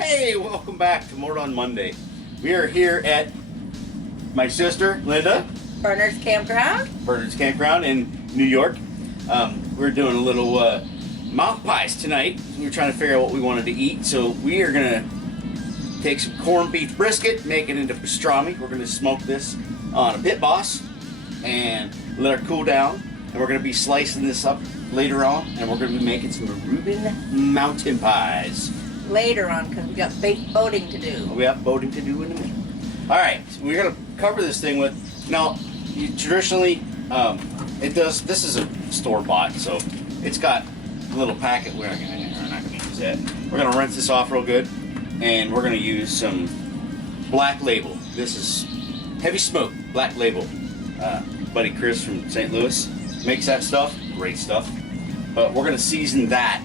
Hey, welcome back to More on Monday. We are here at my sister, Linda. Bernard's Campground In New York. We're doing a little mountain pies tonight. We were trying to figure out what we wanted to eat, so we are gonna take some corned beef brisket, make it into pastrami. We're gonna smoke this on a pit boss and let it cool down. And we're gonna be slicing this up later on, and we're gonna be making some Reuben mountain pies. later on because we got big boating to do. We have boating to do in a minute. All right, so we're gonna cover this thing with. Now, traditionally, it does. This is a store bought, so it's got a little packet. We're not gonna use that. We're gonna rinse this off real good, and we're gonna use some Black Label. This is heavy smoke Black Label. Buddy Chris from St. Louis makes that stuff. Great stuff. But we're gonna season that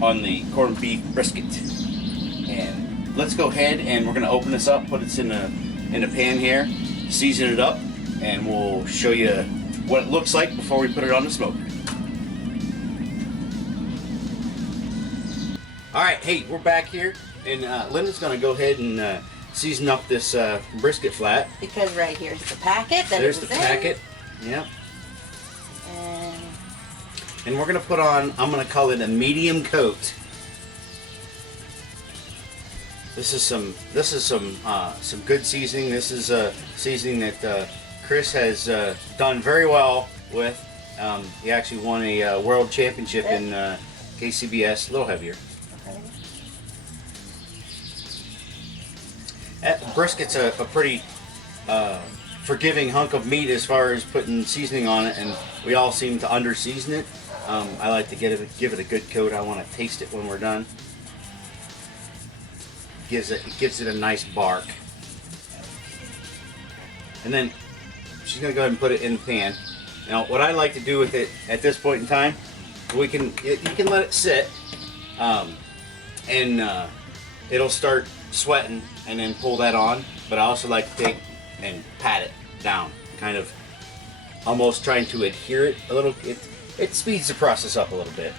on the corned beef brisket. And let's go ahead and we're gonna open this up, put it in a pan here, season it up, and we'll show you what it looks like before we put it on the smoker. All right, hey, we're back here, and Linda's gonna go ahead and season up this brisket flat. Because right here's the packet. There's the packet. Yep. And we're gonna put on, I'm gonna call it a medium coat. This is some good seasoning. This is a seasoning that Chris has done very well with. He actually won a world championship in KCBS. A little heavier. Brisket's a pretty forgiving hunk of meat as far as putting seasoning on it, and we all seem to under-season it. I like to give it a good coat. I want to taste it when we're done. It gives it a nice bark. And then she's gonna go ahead and put it in the pan. Now, what I like to do with it at this point in time, you can let it sit, and it'll start sweating, and then pull that on. But I also like to take and pat it down, kind of almost trying to adhere it a little. It speeds the process up a little bit.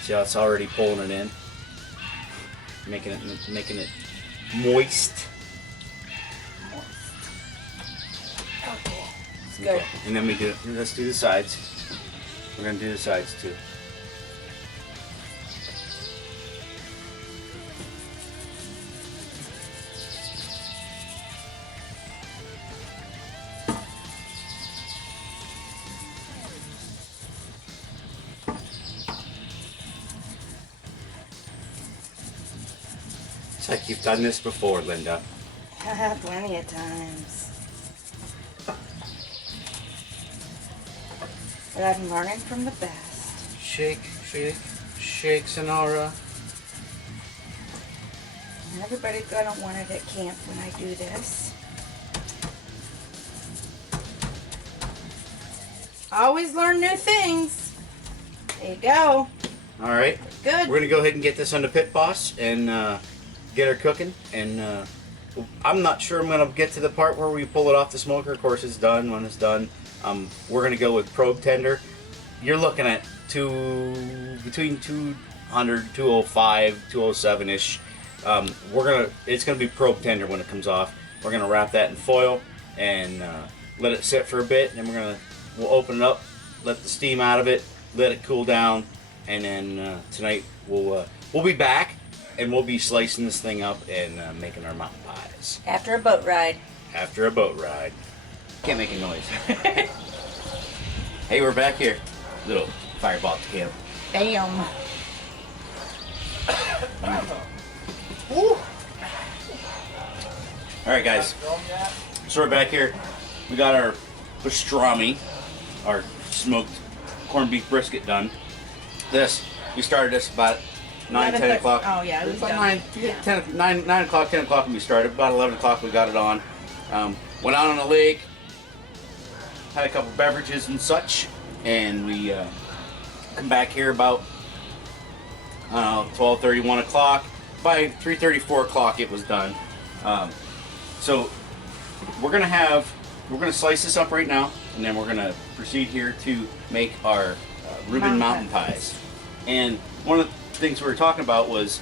See how it's already pulling it in, making it moist. Okay, it's good. Okay. And then let's do the sides. We're gonna do the sides too. It's like you've done this before, Linda. Plenty of times. But I'm learning from the best. Shake, shake, shake, Sonora. And everybody's gonna want it at camp when I do this. Always learn new things. There you go. All right. Good. We're gonna go ahead and get this on the pit boss and get her cooking. And I'm not sure I'm gonna get to the part where we pull it off the smoker. Of course, it's done when it's done. We're gonna go with probe tender. You're looking at between 200, 205, 207 ish. It's gonna be probe tender when it comes off. We're gonna wrap that in foil and let it sit for a bit. And then we'll open it up, let the steam out of it, let it cool down, and then tonight we'll be back and we'll be slicing this thing up and making our mountain pies. After a boat ride. After a boat ride. Can't make a noise. Hey, we're back here. Little fireball at the camp. Bam. Alright guys, so we're back here. We got our pastrami, our smoked corned beef brisket done. We started this about 9, 10 o'clock. Oh yeah, it was about done. 9 o'clock, 10 o'clock when we started. About 11 o'clock we got it on. Went out on the lake, had a couple beverages and such, and we come back here about 12:30, 1 o'clock. By 3:30, 4 o'clock it was done. So we're gonna slice this up right now, and then we're gonna proceed here to make our Reuben mountain pies. And one of the things we were talking about was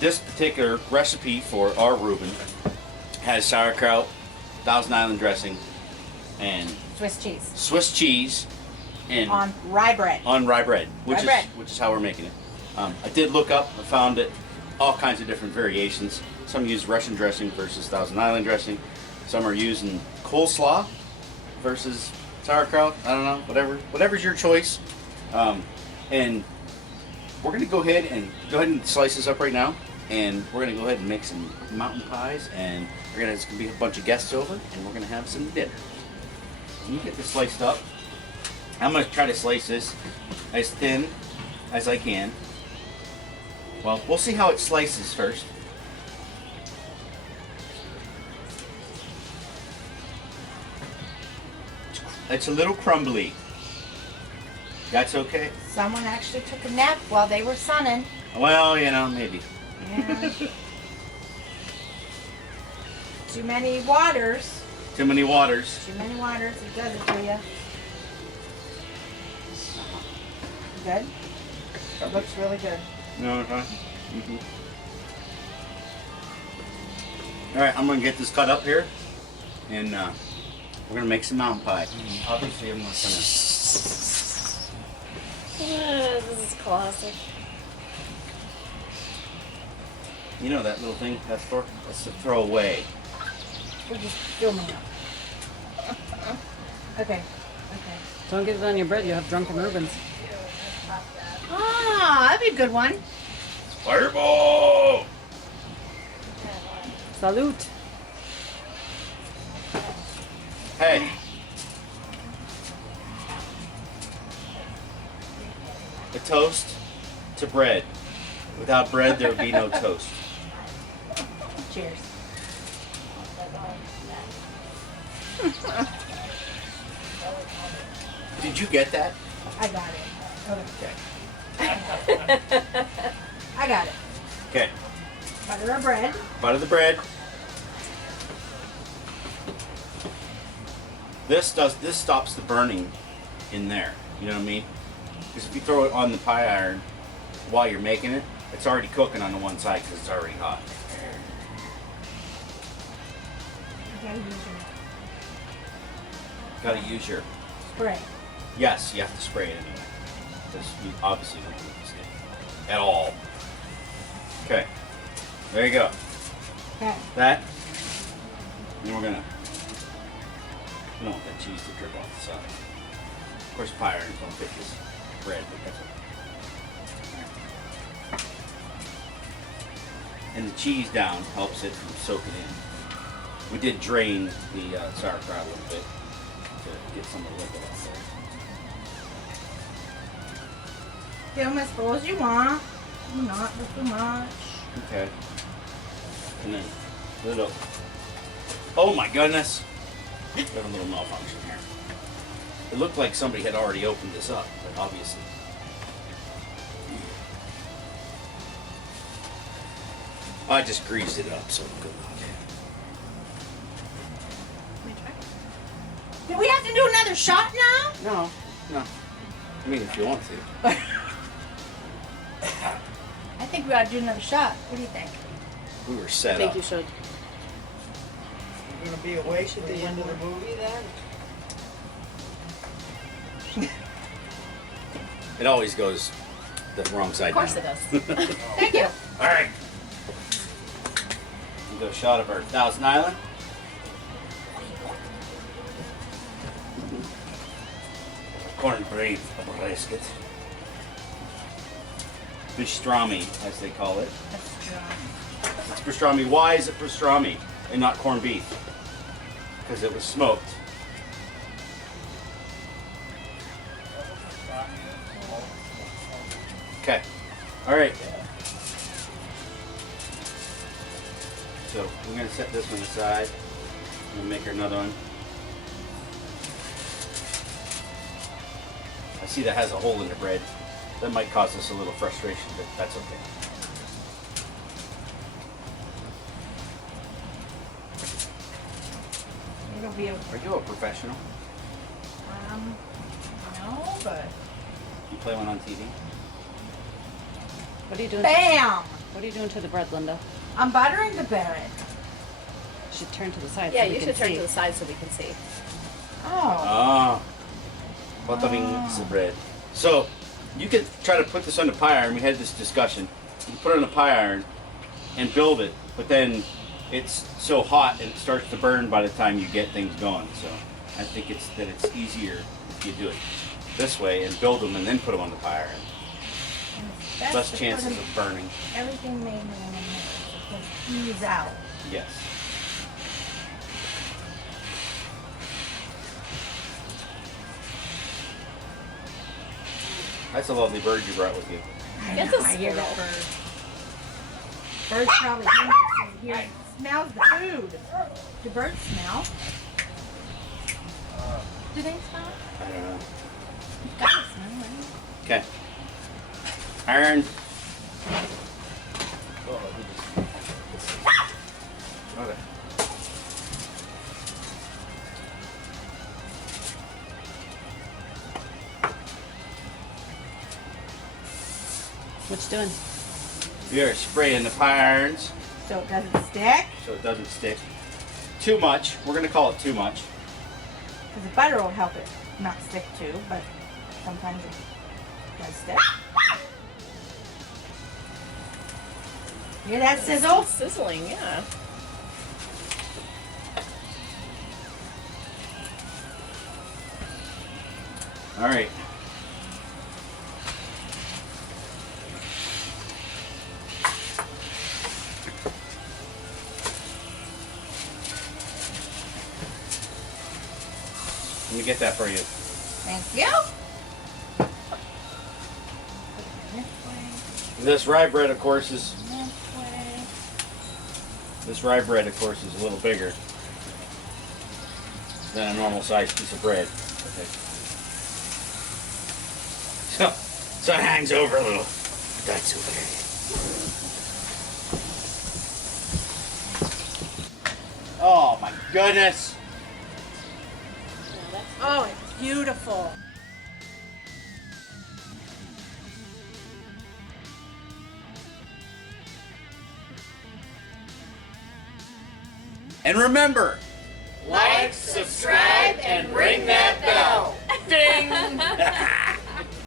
this particular recipe for our Reuben has sauerkraut, Thousand Island dressing, and Swiss cheese and on rye bread. Which is how we're making it. I did look up. I found it all kinds of different variations. Some use Russian dressing versus Thousand Island dressing. Some are using coleslaw versus sauerkraut. I don't know. Whatever's your choice. And we're gonna go ahead and slice this up right now. And we're gonna go ahead and make some mountain pies. And there's gonna be a bunch of guests over, and we're gonna have some dinner. You get this sliced up. I'm gonna try to slice this as thin as I can. Well, we'll see how it slices first. It's a little crumbly. That's okay. Someone actually took a nap while they were sunning. Well, maybe. Yeah. Too many waters. Too many waters. Too many waters. It does it to you. Good. It looks really good. No, All right, I'm gonna get this cut up here, and we're gonna make some mountain pie. Obviously, I'm not gonna. This is classic. You know that little thing that's to throw away. We're just filming it. Okay. Don't get it on your bread, you have drunken Reubens. Ah, that'd be a good one. Fireball! Salute. Hey. A toast to bread. Without bread, there would be no toast. Cheers. Did you get that? I got it. Okay. I got it. Okay. Butter or bread. Butter the bread. This stops the burning in there. You know what I mean? Because if you throw it on the pie iron while you're making it, it's already cooking on the one side because it's already hot. Gotta use your Spray. Yes, you have to spray it anyway. Because you obviously don't need this thing at all. Okay. There you go. Okay. That. And we're gonna. We don't want that cheese to drip off the side. Of course, pie irons don't fit this bread, but that's okay. And the cheese down helps it from soaking in. We did drain the sauerkraut a little bit to get some of the liquid off there. Fill them as full as you want. Do not do too much. Okay. And then little. Oh my goodness! We have a little malfunction here. It looked like somebody had already opened this up, but obviously. I just greased it up, so good luck. Do we have to do another shot now? No. I mean, if you want to. I think we ought to do another shot. What do you think? We were I set think up. you should. You're gonna be awake at the end of the movie then? It always goes the wrong side Of course down. it does. Thank you. All right. We'll do a shot of our Thousand Island. Corned beef brisket. Pastrami, as they call it. It's pastrami. Why is it pastrami and not corned beef? Because it was smoked. Okay. All right. So we're gonna set this one aside. I'm gonna make her another one. I see that has a hole in the bread. That might cause us a little frustration, but that's okay. It'll be a Are you a professional? no, but You play one on TV? What are you doing? bam! What are you doing to the bread, Linda? I'm buttering the bread. You should turn to the side. Yeah, so we you can should turn see. to the side so we can see. Oh. Ah. Buttering the bread. So, you could try to put this on the pie iron. We had this discussion. You can put it on the pie iron and build it, but then it's so hot and it starts to burn by the time you get things going. So, I think it's easier if you do it this way and build them and then put them on the pie iron. That's Less to chances put of burning. everything made in the supposed to ease out. Yes. That's a lovely bird you brought with you. It's a I hear that squirrel. bird. Bird's probably hungry. So here, smells the food. Do birds smell? Do they smell? I don't know. Gotta smell, right? Okay. Iron. Okay. What you doing? You're spraying the pie irons So it doesn't stick? so it doesn't stick too much. We're gonna call it too much. Because the butter will help it not stick too, but sometimes it does stick. Hear that sizzle? Sizzling, yeah. All right. Let me get that for you. Thank you. This rye bread, of course, is This way. a little bigger than a normal sized piece of bread. Okay. So it hangs over a little. That's okay. Oh my goodness! Oh, it's beautiful. And remember, Like, subscribe, and ring that bell. ding!